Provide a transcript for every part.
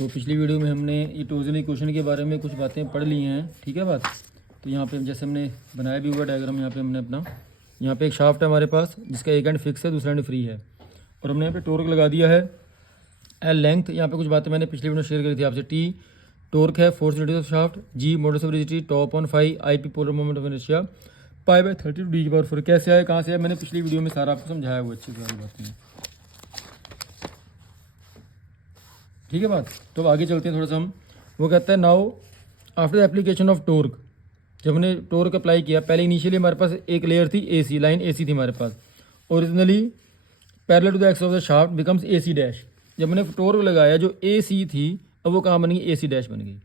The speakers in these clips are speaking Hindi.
तो पिछली वीडियो में हमने ये टोजन इक्वेशन के बारे में कुछ बातें पढ़ ली हैं, ठीक है बात। तो यहाँ पे जैसे हमने बनाया भी हुआ डायग्राम, यहाँ पे हमने अपना, यहाँ पे एक शाफ्ट है हमारे पास जिसका एक एंड फिक्स है, दूसरा एंड फ्री है, और हमने यहाँ पे टोर्क लगा दिया है एल लेंथ। यहाँ पे कुछ बातें मैंने पिछली वीडियो शेयर करी थी आपसे। टी टोर्क है, force radius of shaft, G modulus of rigidity, top on 5, I P polar moment of inertia, pi by 30 D की पावर 4। कैसे आए, कहाँ से आए, मैंने पिछली वीडियो में सारा आपको समझाया हुआ अच्छी सारी बातें, ठीक है बात। तो अब आगे चलते हैं थोड़ा सा हम। वो कहता है now after the application of torque, जब हमने टोर्क अप्लाई किया, पहले इनिशियली हमारे पास एक लेयर थी एसी, लाइन एसी थी हमारे पास, originally parallel to the axis of the shaft becomes AC dash. जब मैंने टोर्क लगाया जो एसी थी, अब वो कहाँ बन गई, एसी डैश बन गई।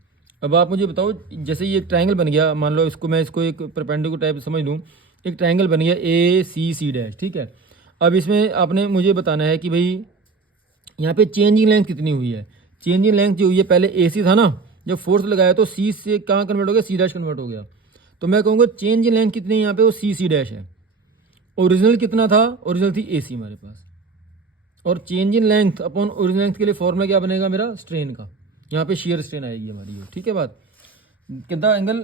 अब आप मुझे बताओ, जैसे ये एक ट्रायंगल बन गया, मान लो इसको मैं इसको एक परपेंडिकुलर टाइप समझ लूँ, एक ट्रायंगल बन गया ए सी सी डैश, ठीक है। अब इसमें आपने मुझे बताना है कि भाई यहाँ पे चेंजिंग लेंथ कितनी हुई है। चेंजिंग लेंथ जो हुई है, पहले एसी था ना, जब फोर्स लगाया तो सी से कहाँ कन्वर्ट हो गया, सी डैश कन्वर्ट हो गया। तो मैं कहूँगा चेंजिंग लेंथ कितनी है यहाँ पे, वो सी सी डैश है। ओरिजिनल कितना था, ओरिजिनल थी एसी हमारे पास, और change in length upon original length के लिए फॉर्मूला क्या बनेगा मेरा, स्ट्रेन का। यहाँ पे शेयर स्ट्रेन आएगी हमारी, ठीक है बात। कितना एंगल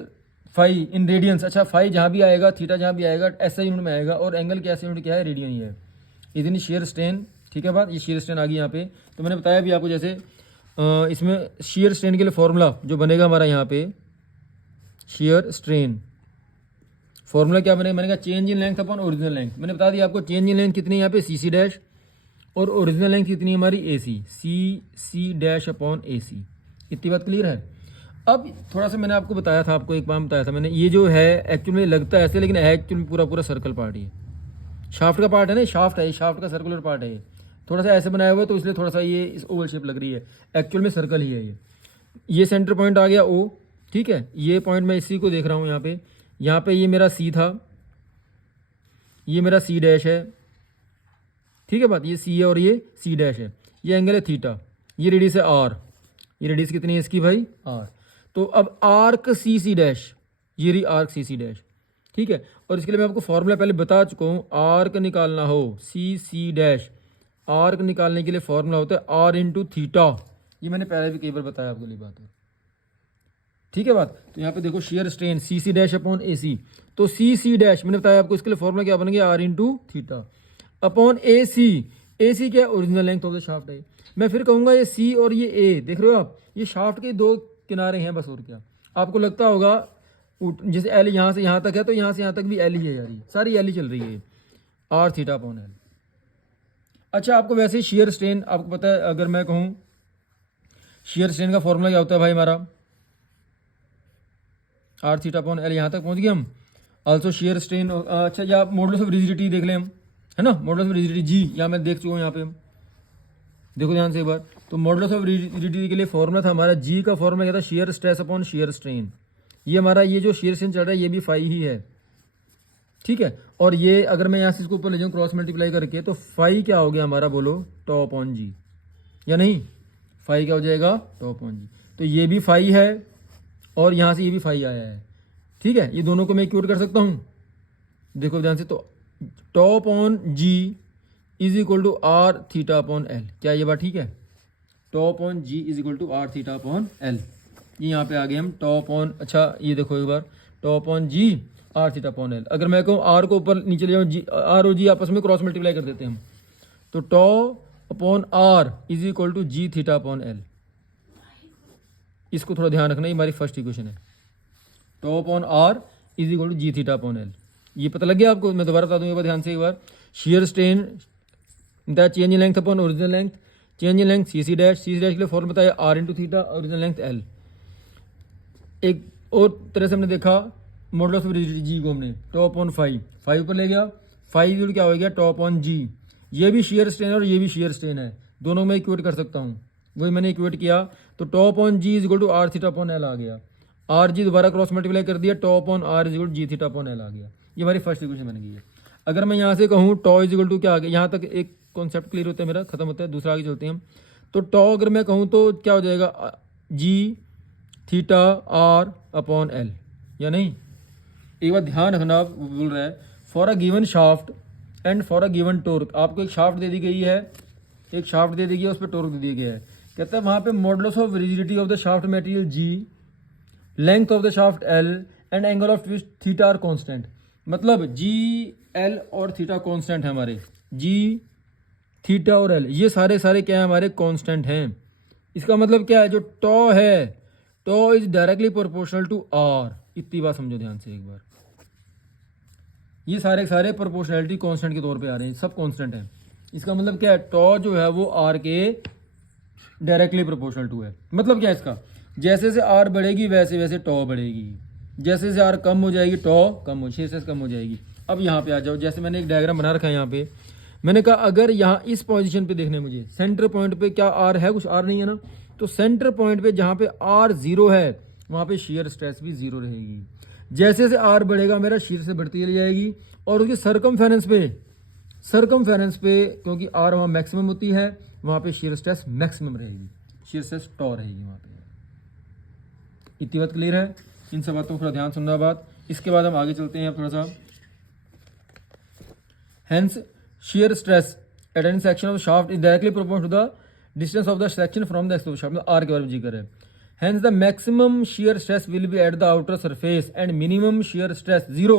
फाई इन रेडियंस, अच्छा फाई जहाँ भी आएगा, थीटा जहाँ भी आएगा ऐसा यूनिट में आएगा, और एंगल क्या यूनिट क्या है, रेडियन ही है। इतनी शेयर स्ट्रेन, ठीक है बात। ये शेयर स्ट्रेन आ गई यहाँ पे। तो मैंने बताया भी आपको, जैसे इसमें शेयर स्ट्रेन के लिए फॉर्मूला जो बनेगा हमारा यहाँ पे, शेयर स्ट्रेन फॉर्मूला क्या बनेगा, मैंने कहा change in length upon original length. मैंने बता दिया आपको चेंज इन लेंथ कितनी है यहाँ पे, सी सी डैश, और ओरिजिनल लेंथ कितनी है हमारी, ए सी, सी सी डैश अपॉन ए सी। इतनी बात क्लियर है। अब थोड़ा सा मैंने आपको बताया था, आपको एक बार बताया था मैंने, ये जो है एक्चुअल में लगता है ऐसे, लेकिन है एक्चुअल में पूरा पूरा सर्कल पार्ट ही है, शाफ्ट का पार्ट है ना, शाफ्ट है, शाफ्ट का सर्कुलर पार्ट है ये। थोड़ा सा ऐसे बनाया हुआ है तो इसलिए थोड़ा सा ये इस ओवल शेप लग रही है, एक्चुअल में सर्कल ही है ये। ये सेंटर पॉइंट आ गया ओ, ठीक है। ये पॉइंट मैं इसी को देख रहा हूँ यहाँ पे ये मेरा सी था, ये मेरा सी डैश है, ठीक है बात। ये सी है और ये सी डैश है, ये एंगल है थीटा, ये रेडियस है आर, ये रेडियस कितनी है इसकी भाई, आर। तो अब आर्क सी सी डैश, ये रही आर्क सी सी डैश, ठीक है। और इसके लिए मैं आपको फॉर्मूला पहले बता चुका हूँ, आर्क निकालना हो सी सी डैश, आर्क निकालने के लिए फॉर्मूला होता है आर इंटू थीटा। ये मैंने पहले भी कई बार बताया आपके लिए बात है, ठीक है बात। तो यहाँ पे देखो शेयर स्ट्रेन सी सी डैश अपॉन ए सी, तो सी सी डैश मैंने बताया आपको, इसके लिए फॉर्मूला क्या बन गया, आर इंटू थीटा अपॉन ए सी। ए सी क्या, original length of the shaft है। मैं फिर कहूँगा ये सी और ये ए, देख रहे हो आप, ये शाफ्ट के दो किनारे हैं बस, और क्या। आपको लगता होगा जैसे एल यहाँ से यहाँ तक है, तो यहाँ से यहाँ तक भी एल ही है यार, सारी एल ही चल रही है, आर थीटा अपॉन एल। अच्छा, आपको वैसे ही शेयर स्ट्रेन आपको पता है, अगर मैं कहूँ शेयर स्ट्रेन का फॉर्मूला क्या होता है भाई हमारा, आर थीटा अपॉन एल। यहाँ तक पहुँच गए हम। आल्सो शेयर स्ट्रेन, अच्छा या मॉडुलस ऑफ रिजिडिटी देख लें हम, है ना, मॉडुलस ऑफ रिजिडिटी जी, यहाँ मैं देख चुका हूँ, यहाँ पे हम देखो ध्यान से एक बार। तो मॉडुलस ऑफ रिजिडिटी के लिए फॉर्मूला था हमारा, जी का फॉर्मूला क्या था, shear stress upon shear strain. ये हमारा ये जो शेयर स्ट्रेन चल रहा है ये भी फाई ही है, ठीक है। और ये अगर मैं यहाँ से इसको ऊपर ले जाऊँ क्रॉस मल्टीप्लाई करके, तो फाई क्या हो गया हमारा, बोलो, टॉप ऑन जी, या नहीं, फाई क्या हो जाएगा, टॉप ऑन जी। तो ये भी फाई है और यहाँ से ये भी फाई आया है, ठीक है। ये दोनों को मैं इक्वेट कर सकता हूँ, देखो ध्यान से। तो top on G is equal to R theta upon L, क्या ये बात ठीक है। Top on G is equal to R theta upon L, ये यहाँ पे आ गए हम टॉप ऑन। अच्छा ये देखो एक बार, top on G R theta upon L. अगर मैं कहूँ आर को ऊपर नीचे ले जाऊँ, जी आर और जी आपस में क्रॉस मल्टीप्लाई कर देते हैं हम, तो tau upon R is equal to G theta upon L. इसको थोड़ा ध्यान रखना, ये हमारी फर्स्ट इक्वेशन है, tau upon R is equal to G theta upon L. ये पता लग गया आपको, मैं दोबारा बता दूँ एक बार ध्यान से एक बार। Shear strain the change in length upon original length, change in length C C dash, C C dash के लिए फॉर्मूला बताया R into theta, original length L. एक और तरह से हमने देखा मॉडुलस ऑफ रिजिडिटी जी को हमने टॉप ऑन फाइव, फाइव पर ले गया, फाइव क्या हो गया, टॉप ऑन जी। ये भी शेयर स्ट्रेन है और ये भी शेयर स्ट्रेन है, दोनों में इक्वेट कर सकता हूँ, वही मैंने इक्वेट किया। तो top on G is equal to R theta upon L आ गया, आर जी दोबारा क्रॉस मल्टीप्लाई कर दिया, top on R is equal to G theta upon L आ गया। ये हमारी फर्स्ट इक्वेशन बन गई है। अगर मैं यहाँ से कहूँ टॉ इज इक्वल टू क्या आ गया, यहाँ तक एक कॉन्सेप्ट क्लियर होता है मेरा, खत्म होता है, दूसरा आगे चलते हैं हम। तो टॉ अगर मैं कहूँ तो क्या हो जाएगा, जी थीटा आर अपॉन एल, या नहीं। एक बार ध्यान रखना, आप बोल रहा है for a given shaft and for a given torque. आपको एक शाफ्ट दे दी गई है, एक शाफ्ट दे दी गई है, उस पर टोर्क दे दिया गया है। कहता है वहाँ पे modulus of rigidity of the shaft material G, length of the shaft L and angle of twist theta are constant. मतलब जी, एल और थीटा कांस्टेंट है हमारे, जी, थीटा और एल ये सारे क्या है हमारे कांस्टेंट हैं। इसका मतलब क्या है, जो टॉ है, tau is directly proportional to R. इतनी बात समझो ध्यान से एक बार, ये सारे प्रोपोर्शनलिटी कांस्टेंट के तौर पे आ रहे हैं, सब कांस्टेंट है। इसका मतलब क्या है, टॉ जो है वो आर के डायरेक्टली प्रोपोर्शनल टू है। मतलब क्या है इसका, जैसे जैसे आर बढ़ेगी वैसे वैसे टॉ बढ़ेगी, जैसे जैसे आर कम हो जाएगी टॉ कम हो, शेषस कम हो जाएगी। अब यहाँ पे आ जाओ, जैसे मैंने एक डायग्राम बना रखा है यहाँ पे, मैंने कहा अगर यहाँ इस पोजीशन पे देखने मुझे सेंटर पॉइंट पे क्या आर है, कुछ आर नहीं है ना, तो सेंटर पॉइंट पे जहाँ पे आर जीरो है वहाँ पे शेयर स्ट्रेस भी जीरो रहेगी। जैसे जैसे आर बढ़ेगा मेरा शीयर से बढ़ती चली जाएगी, और उसकी सरकमफेरेंस पे क्योंकि आर वहाँ मैक्सिमम होती है, वहाँ पे शीयर स्ट्रेस मैक्सिमम रहेगी, शीयर स्ट्रेस टॉ रहेगी वहाँ पे। इतनी बात क्लियर है, इन सब बातों को थोड़ा ध्यान सुनना बात। इसके बाद हम आगे चलते हैं थोड़ा सा। Hence shear stress at any section of the shaft is directly proportional to the distance of the section from the axis of the shaft। मतलब R के बारे में जिक्र है। Hence the maximum shear stress will be at the outer surface and minimum shear stress zero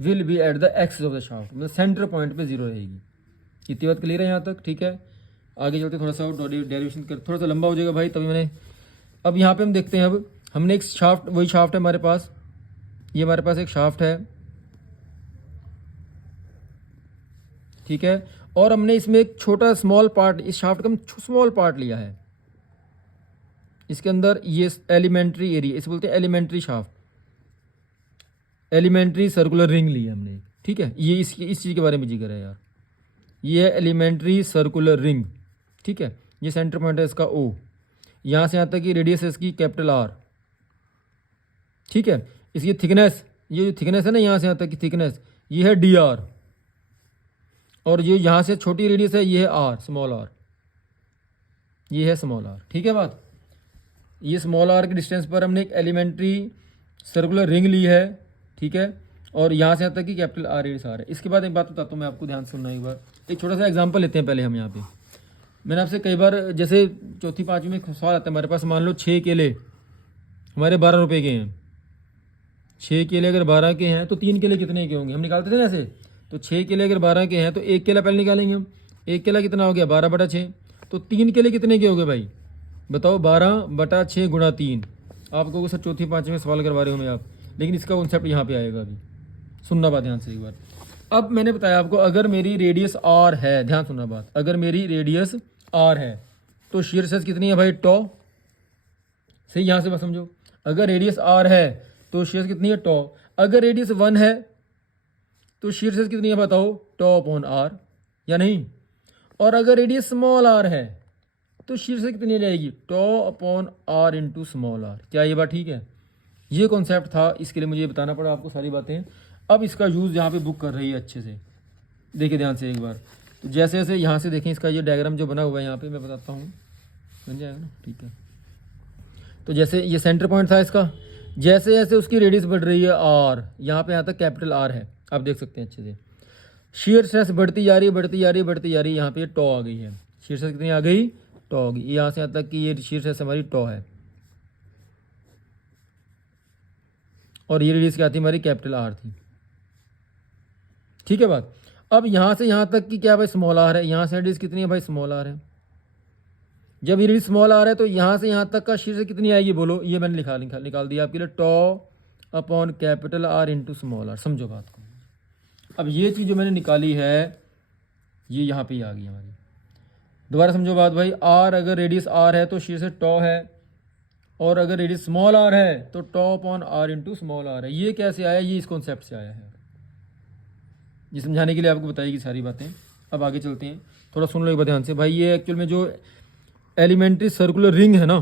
will be at the axis of the shaft। मतलब सेंटर पॉइंट पे जीरो रहेगी। इतनी बात क्लियर है यहाँ तक, ठीक है। आगे चलते थोड़ा सा डेरिवेशन कर, थोड़ा सा लंबा हो जाएगा भाई, तभी मैंने। अब यहाँ पे हम देखते हैं, अब हमने एक शाफ्ट, वही शाफ्ट है हमारे पास, ये हमारे पास एक शाफ्ट है, ठीक है। और हमने इसमें एक छोटा स्मॉल पार्ट, इस शाफ्ट का हम स्मॉल पार्ट लिया है, इसके अंदर ये एलिमेंट्री एरिया, इसे बोलते हैं elementary shaft, elementary circular ring ली है हमने, ठीक है। ये इस चीज़ के बारे में जिक्र है यार, ये है एलिमेंट्री सर्कुलर रिंग, ठीक है। ये सेंटर पॉइंट है इसका O, यहाँ से यहाँ तक की रेडियस है इसकी कैपिटल R, ठीक है। इसकी थिकनेस, ये जो थिकनेस है ना यहाँ से यहाँ तक की थिकनेस, ये है DR, और ये यहाँ से छोटी रेडियस है, ये है R, स्मॉल r, ये है स्मॉल r, ठीक है बात। ये स्मॉल r के डिस्टेंस पर हमने एक एलिमेंट्री सर्कुलर रिंग ली है, ठीक है। और यहाँ से यहाँ तक कि कैपिटल R रेडियस R है। इसके बाद एक बात बताता हूँ मैं आपको, ध्यान सुनना एक बार। एक छोटा सा एग्जांपल लेते हैं पहले हम यहाँ पे। मैंने आपसे कई बार, जैसे चौथी पाँचवीं में सवाल आता है हमारे पास, मान लो 6 केले हमारे 12 रुपये के हैं, 6 केले अगर 12 के हैं तो 3 केले कितने के होंगे, हम निकालते थे ना ऐसे। तो 6 केले अगर 12 के हैं तो 1 केला पहले निकालेंगे हम, 1 केला कितना हो गया 12/6, तो 3 केले कितने के हो गए भाई बताओ, 12/6 गुणा 3। आपको सर चौथी पाँचवीं में सवाल करवा रहे हो मैं आप, लेकिन इसका कॉन्सेप्ट यहाँ पे आएगा, अभी सुनना बात ध्यान से एक बार। अब मैंने बताया आपको, अगर मेरी रेडियस R है, ध्यान सुनना बात, अगर मेरी रेडियस R है तो शीयर स्ट्रेस कितनी है भाई, टॉ, सही। यहाँ से बस समझो, अगर रेडियस R है तो शीयर कितनी है, टॉ। अगर रेडियस 1 है तो शीयर स्ट्रेस कितनी है बताओ, टॉ अपॉन R, या नहीं। और अगर रेडियस स्मॉल r है तो शीयर स्ट्रेस कितनी रहेगी, tau upon R into small r। क्या ये बात ठीक है, ये कॉन्सेप्ट था, इसके लिए मुझे बताना पड़ा आपको सारी बातें। अब इसका यूज़ यहाँ पे बुक कर रही है अच्छे से, देखिए ध्यान से एक बार। तो जैसे जैसे यहाँ से देखें, इसका ये डायग्राम जो बना हुआ है यहाँ पे मैं बताता हूँ, बन जाएगा ना, ठीक है। तो जैसे ये सेंटर पॉइंट था इसका, जैसे जैसे उसकी रेडियस बढ़ रही है R, यहाँ पे यहाँ तक कैपिटल R है, आप देख सकते हैं अच्छे से। शीयर स्ट्रेस बढ़ती जा रही है, बढ़ती जा रही है, बढ़ती जा रही है, यहाँ पे टॉ आ गई है, शीयर स्ट्रेस कितनी आ गई, टॉ आ गई। यहाँ से यहाँ तक कि ये शीयर स्ट्रेस हमारी टॉ है, और ये रेडियस क्या थी हमारी, कैपिटल R थी, ठीक है बात। अब यहाँ से यहाँ तक की क्या भाई, स्मॉल r है, यहाँ से रेडियस कितनी है भाई, स्मॉल r है। जब ये रेडियस स्मॉल r है तो यहाँ से यहाँ तक का शीयर स्ट्रेस कितनी आएगी बोलो, ये मैंने निकाल दिया आपके लिए, tau upon capital R into small r। समझो बात को। अब ये चीज़ जो मैंने निकाली है ये यहाँ पे आ गई हमारी, दोबारा समझो बात भाई। R अगर रेडियस R है तो शीयर स्ट्रेस टॉ है, और अगर रेडियस स्मॉल r है तो tau upon R into small r है। ये कैसे आया, ये इस कॉन्सेप्ट से आया है, ये समझाने के लिए आपको बताएगी सारी बातें। अब आगे चलते हैं, थोड़ा सुन लो एक बार ध्यान से भाई। ये एक्चुअल में जो एलिमेंट्री सर्कुलर रिंग है ना,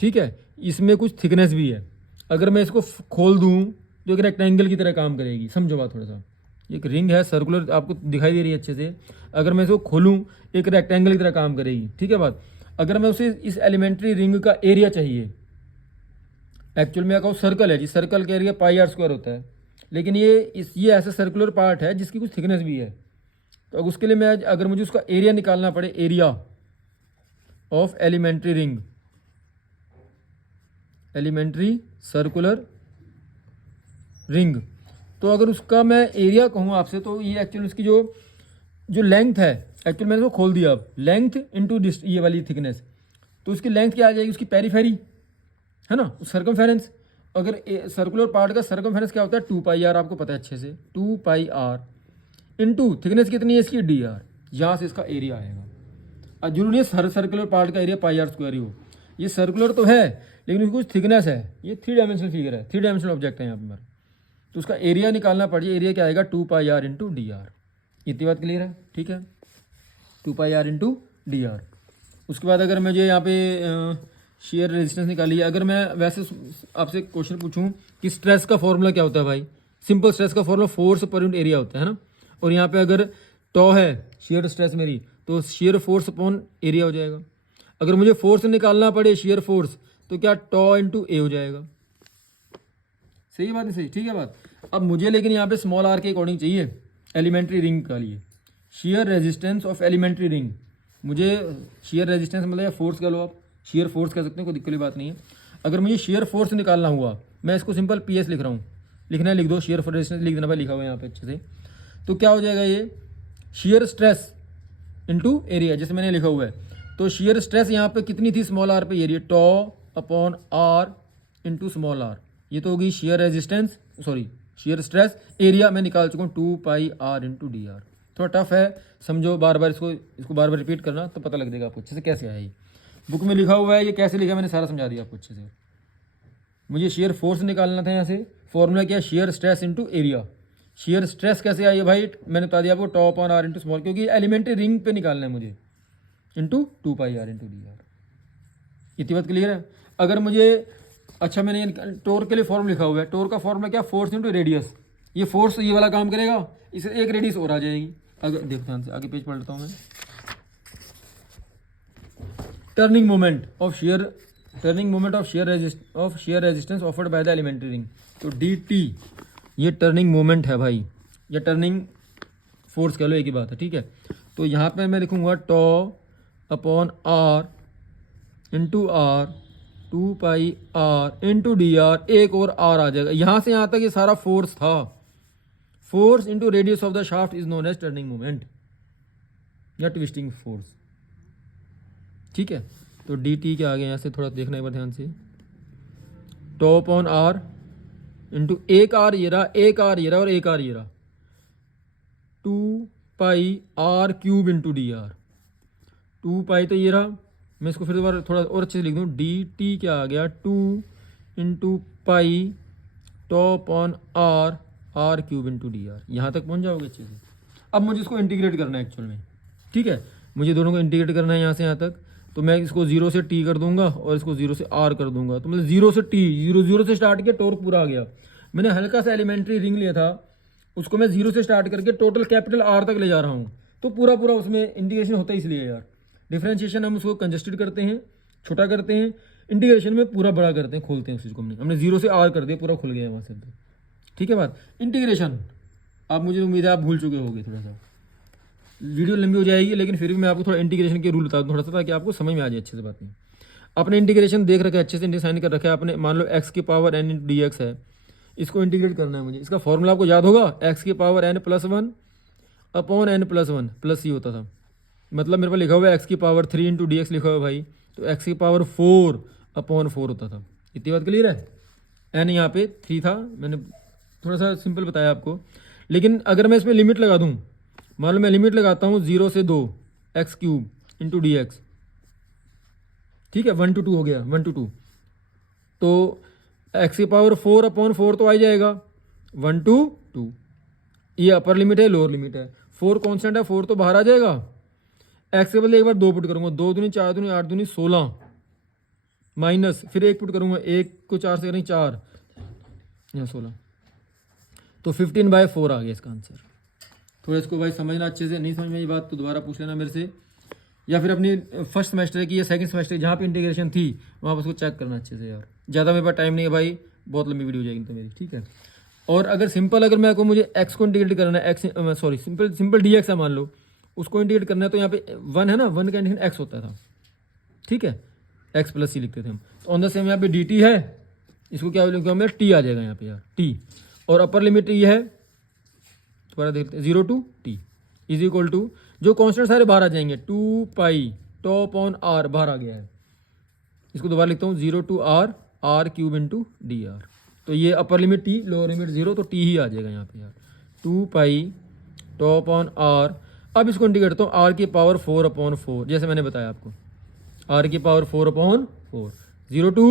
ठीक है, इसमें कुछ थिकनेस भी है। अगर मैं इसको खोल दूँ तो एक रेक्टेंगल की तरह काम करेगी, समझो बात थोड़ा सा। एक रिंग है सर्कुलर, आपको दिखाई दे रही है अच्छे से, अगर मैं इसको खोलूँ एक रेक्टेंगल की तरह काम करेगी, ठीक है बात। अगर मैं उसे इस एलिमेंट्री रिंग का एरिया चाहिए, एक्चुअल में कहूँ सर्कल है जी, सर्कल का एरिया πr² होता है, लेकिन ये ऐसा सर्कुलर पार्ट है जिसकी कुछ थिकनेस भी है। तो उसके लिए मैं, अगर मुझे उसका एरिया निकालना पड़े, area of elementary ring, elementary circular ring. तो अगर उसका मैं एरिया कहूँ आपसे, तो ये एक्चुअली उसकी जो लेंथ है, एक्चुअली मैंने उसको खोल दिया अब, लेंथ इंटू ये वाली थिकनेस, तो उसकी लेंथ क्या आ जाएगी, उसकी पेरीफेरी है ना, सर्कमफेरेंस। अगर सर्कुलर पार्ट का सर्कमफेरेंस क्या होता है 2πr, आपको पता है अच्छे से, 2πr इंटू थिकनेस कितनी है इसकी dr, यहाँ से इसका एरिया आएगा। अब जरूरी है हर सर्कुलर पार्ट का एरिया πr² ही हो, ये सर्कुलर तो है लेकिन उसकी कुछ थिकनेस है, ये 3 डायमेंशनल फिगर है, 3 डायमेंशनल ऑब्जेक्ट है यहाँ पर, तो उसका एरिया निकालना पड़ेगा। एरिया क्या आएगा 2πr इंटू dr। इतनी बात क्लियर है, ठीक है, 2πr इंटू dr। उसके बाद अगर मुझे यहाँ पे शेयर रेजिस्टेंस निकालिए, अगर मैं वैसे आपसे क्वेश्चन पूछूं कि स्ट्रेस का फॉर्मूला क्या होता है भाई, सिंपल स्ट्रेस का formula force per unit area होता है ना, और यहाँ पे अगर टॉ है शेयर स्ट्रेस मेरी, तो शेयर फोर्स अपॉन एरिया हो जाएगा। अगर मुझे फोर्स निकालना पड़े शेयर फोर्स, तो क्या टॉ इंटू ए हो जाएगा। सही बात है, सही, ठीक है बात। अब मुझे लेकिन यहाँ पे स्मॉल आर के अकॉर्डिंग चाहिए एलिमेंट्री रिंग का लिए shear resistance of elementary ring. मुझे शेयर रेजिस्टेंस मतलब या फोर्स कह लो आप, शेयर फोर्स कह सकते हैं, कोई दिक्कत की बात नहीं है। अगर मुझे शेयर फोर्स निकालना हुआ, मैं इसको सिंपल PS लिख रहा हूँ, लिखना है लिख दो, शेयर रेजिस्टेंस लिख देना भाई, लिखा हुआ है यहाँ पे अच्छे से। तो क्या हो जाएगा ये शेयर स्ट्रेस इंटू एरिया, जैसे मैंने लिखा हुआ है। तो शेयर स्ट्रेस यहाँ पे कितनी थी स्मॉल आर पे, area tau upon R into small R, ये तो होगी shear resistance, sorry shear stress. Area मैं निकाल चुका हूँ 2πr इंटू dr। थोड़ा टफ है, समझो, बार बार इसको बार बार रिपीट करना तो पता लग जाएगा आपको अच्छे से कैसे आया। ये बुक में लिखा हुआ है, ये कैसे लिखा मैंने सारा समझा दिया आपको अच्छे से। मुझे शेयर फोर्स निकालना था, यहाँ से फॉर्मूला क्या, shear stress into area. Shear stress कैसे आई है भाई, मैंने बता दिया आपको, टॉ अपॉन आर इंटू स्मॉल, क्योंकि एलिमेंट्री रिंग पे निकालना है मुझे, इंटू 2πr इंटू dr। इतनी बात क्लियर है। अगर मुझे, अच्छा मैंने टोर के लिए फॉर्म लिखा हुआ है, टोर का फॉर्मूला क्या, फोर्स इंटू रेडियस। ये फोर्स ये वाला काम करेगा, इसे एक रेडियस और आ जाएगी। अगर देख ध्यान से आगे पेज पढ़ लेता हूँ मैं, turning moment of shear, turning moment of shear resistance offered by the elementary ring. तो dt ये टर्निंग मोमेंट है भाई, या टर्निंग फोर्स कह लो, एक ही बात है, ठीक है। तो यहाँ पे मैं लिखूंगा tau upon R into R 2πr into dr, एक और r आ जाएगा। यहाँ से यहाँ तक ये सारा फोर्स था, force into radius of the shaft is known as turning moment या ट्विस्टिंग फोर्स, ठीक है। तो dt क्या आ गया, यहाँ से थोड़ा देखना एक बार ध्यान से, टॉ अपॉन आर इंटू एक r ये रहा, एक r ये रहा और एक r ये रहा, 2πr क्यूब इंटू dr। 2π तो ये रहा, मैं इसको फिर दोबारा थोड़ा और अच्छे से लिख दूँ, dt क्या आ गया 2 into pi tau upon R cube into dr। यहाँ तक पहुँच जाओगे अच्छे से। अब मुझे इसको इंटीग्रेट करना है एक्चुअल में, ठीक है, मुझे दोनों को इंटीग्रेट करना है यहाँ से यहाँ तक। तो मैं इसको 0 से t कर दूंगा और इसको 0 से r कर दूंगा, तो मतलब 0 से t, 0 से स्टार्ट किया, टॉर्क पूरा आ गया। मैंने हल्का सा एलिमेंट्री रिंग लिया था, उसको मैं 0 से स्टार्ट करके टोटल कैपिटल R तक ले जा रहा हूँ, तो पूरा उसमें इंटीग्रेशन होता है। इसलिए यार डिफरेंशिएशन हम उसको कंजस्टेड करते हैं, छोटा करते हैं, इंटीग्रेशन में पूरा बड़ा करते हैं, खोलते हैं उस चीज़ को। हमने 0 से R कर दिया, पूरा खुल गया वहाँ से, तो ठीक है बात। इंटीग्रेशन आप, मुझे उम्मीद है आप भूल चुके होंगे, थोड़ा सा वीडियो लंबी हो जाएगी, लेकिन फिर भी मैं आपको थोड़ा इंटीग्रेशन के रूल बता दूँ थोड़ा सा, ताकि आपको समझ में आ जाए अच्छे से बात। नहीं आपने इंटीग्रेशन देख रखा है, अच्छे से डिसाइन कर रखा है आपने। मान लो x की पावर n इंटू dx है, इसको इंटीग्रेट करना है मुझे। इसका फॉर्मूला आपको याद होगा, x की power n plus 1 upon n plus 1 plus c होता था। मतलब मेरे पास लिखा हुआ है x की पावर 3 इंटू डी एक्स लिखा हुआ है भाई, तो x की पावर 4 अपॉन 4 होता था। इतनी बात क्लियर है। n यहाँ पे 3 था, मैंने थोड़ा सा सिंपल बताया आपको। लेकिन अगर मैं इसमें लिमिट लगा दूँ, मान लो मैं लिमिट लगाता हूँ 0 से 2 x cube into D x, ठीक है, 1 to 2 हो गया, 1 to 2, तो x की पावर 4 अपॉन 4 तो आ जाएगा 1 to 2। ये अपर लिमिट है, लोअर लिमिट है। 4 कॉन्स्टेंट है, 4 तो बाहर आ जाएगा। x के बदले एक बार 2 पुट करूंगा, 2 दूनी 4 दूनी 8 दूनी 16 माइनस, फिर 1 पुट करूंगा, 1 को 4 से करें 4, यहाँ 16, तो 15/4 आ गया इसका आंसर। थोड़ा इसको भाई समझना अच्छे से, नहीं समझ में ये बात तो दोबारा पूछ लेना मेरे से, या फिर अपनी फर्स्ट सेमेस्टर की या सेकंड सेमेस्टर जहाँ पे इंटीग्रेशन थी वहाँ पर उसको चेक करना अच्छे से। यार ज़्यादा मेरे पास टाइम नहीं है भाई, बहुत लंबी वीडियो हो जाएगी तो मेरी, ठीक है। और अगर सिंपल, अगर मैं को मुझे x को इंटीग्रेट करना है, x सॉरी सिंपल dx है मान लो, उसको इंटीग्रेट करना है, तो यहाँ पे 1 है ना, 1 का इंटीग्रेशन x होता था, ठीक है, एक्स प्लस सी लिखते थे हम। तो ऑन द सेम यहाँ पे डी टी है, इसको क्या लिखूंगा मैं, टी आ जाएगा यहाँ पे यार, टी। और अपर लिमिट ये है, दोबारा देखते हैं, 0 to t is equal to, जो कॉन्स्टेंट सारे बाहर आ जाएंगे, 2 पाई टॉप ऑन आर बाहर आ गया है, इसको दोबारा लिखता हूँ 0 to r r cube into D R. तो ये upper limit t, lower limit 0, तो t ही आ जाएगा यहाँ पे यार, 2 पाई टॉप ऑन r। अब इसको इंटीग्रेट करता हूँ, r की पावर 4/4, जैसे मैंने बताया आपको, r की पावर 4/4, 0 to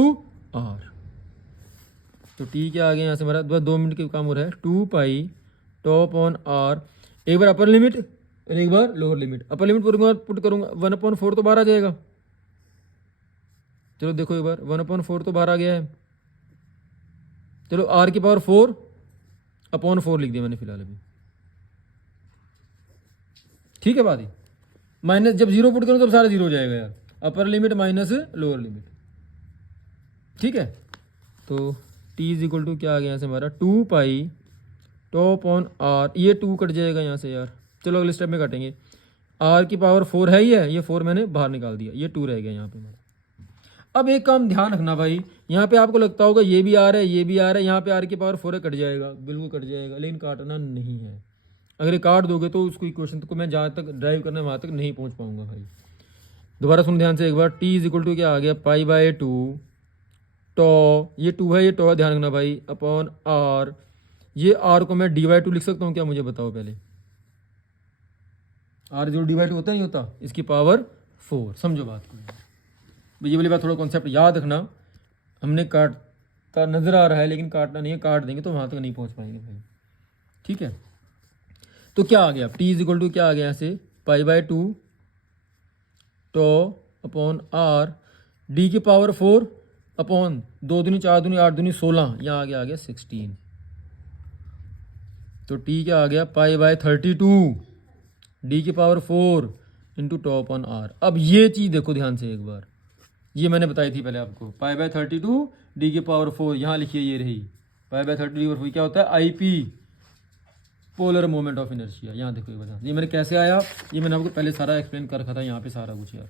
r। तो t क्या आ गया यहाँ से हमारा, 2 मिनट के काम हो रहा है, 2 पाई टॉप ऑन r, एक बार अपर लिमिट और एक बार lower limit. Upper limit put करूंगा 1/4 तो बाहर आ जाएगा, चलो देखो एक बार, 1/4 तो बाहर आ गया है। चलो r की पावर 4/4 लिख दिया मैंने फिलहाल अभी, ठीक है बात ही। माइनस जब 0 पुट करूँ तब सारा 0 हो जाएगा यार, upper limit minus lower limit, ठीक है। तो t इज इक्वल टू क्या आ गया यहाँ से हमारा, 2 पाई टॉप ऑन r, ये 2 कट जाएगा यहाँ से यार, चलो अगले स्टेप में काटेंगे। r की पावर 4 है ही है, ये 4 मैंने बाहर निकाल दिया, ये 2 रह गया यहाँ पे हमारा। अब एक काम ध्यान रखना भाई, यहाँ पे आपको लगता होगा ये भी आ रहा है, ये भी आ रहा है, यहाँ पे r की पावर 4 है, कट जाएगा, बिल्कुल कट जाएगा, लेकिन काटना नहीं है। अगर ये काट दोगे तो उसको इक्वेशन को मैं जहाँ तक ड्राइव करना है वहाँ तक नहीं पहुँच पाऊंगा भाई। दोबारा सुन ध्यान से एक बार, t इज इक्वल टू क्या आ गया, π/2 टॉ, ये 2 है, ये टॉ ध्यान रखना भाई, अपॉन r। ये r को मैं dy2 लिख सकता हूँ क्या, मुझे बताओ पहले। r जो dy2 होता नहीं होता, इसकी पावर 4, समझो बात को यार। ये वाली बात थोड़ा कॉन्सेप्ट याद रखना, हमने काटता नजर आ रहा है लेकिन काटना नहीं है, काट देंगे तो वहाँ तक नहीं पहुँच पाएंगे भाई, ठीक है। तो क्या आ गया, t इज इक्वल टू क्या आ गया यहाँ से, π/2 टॉ अपॉन r, d की पावर 4 अपॉन 2 दूनी 4 दूनी 8 दूनी 16, यहाँ आ गया 16। तो t क्या आ गया, π/32 d की power 4 into tau upon r। अब ये चीज़ देखो ध्यान से एक बार, ये मैंने बताई थी पहले आपको, π/32 d की पावर 4, यहाँ लिखिए ये रही, π/32 क्या होता है, IP polar moment of inertia. यहाँ देखो एक बार, ये मैंने कैसे आया, ये मैंने आपको पहले सारा एक्सप्लेन कर रखा था यहाँ पे सारा कुछ यार।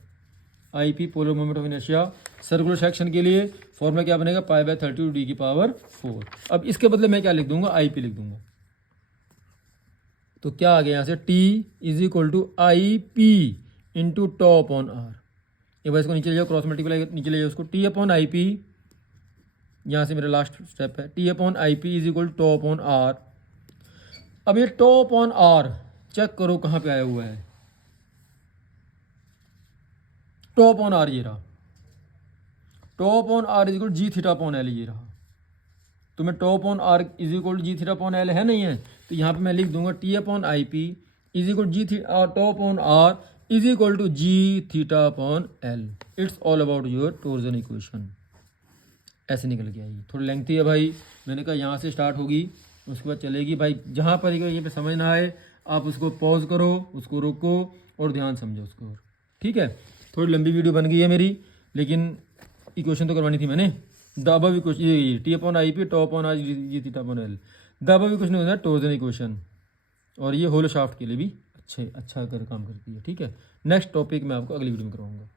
IP polar moment of inertia circular section के लिए फॉर्मूला क्या बनेगा, π/32 d की पावर 4। अब इसके बदले मैं क्या लिख दूंगा, IP लिख दूंगा। तो क्या आ गया यहाँ से, t is equal to IP into tau upon r। एक बार इसको नीचे ले जाओ, क्रॉस मल्टीप्लाई नीचे ले जाओ उसको, t अपॉन IP, यहाँ से मेरा लास्ट स्टेप है, t upon IP is equal to tau upon r। अब ये टॉ अपॉन r चेक करो कहाँ पे आया हुआ है, टॉ अपॉन r ये रहा, tau upon r is equal G theta upon L, ये रहा। तो मैं tau upon r is equal G theta upon L है नहीं है, तो यहाँ पे मैं लिख दूंगा t upon IP is equal G theta, tau upon r is equal to G theta upon L. It's all about your torsion equation. ऐसे निकल के आई, थोड़ी लेंथी है भाई, मैंने कहा यहाँ से स्टार्ट होगी उसके बाद चलेगी भाई, जहाँ पर ये पे समझ ना आए आप उसको पॉज करो, उसको रोको और ध्यान समझो उसको, ठीक है। थोड़ी लंबी वीडियो बन गई है मेरी, लेकिन इक्वेशन तो करवानी थी मैंने। द अबव इक्वेशन, ये t upon IP tau upon r G theta upon L, the above equation होता है टॉर्जन इक्वेशन, और ये होलो शाफ्ट के लिए भी अच्छा कर काम करती है, ठीक है। नेक्स्ट टॉपिक मैं आपको अगली वीडियो में करवाऊंगा।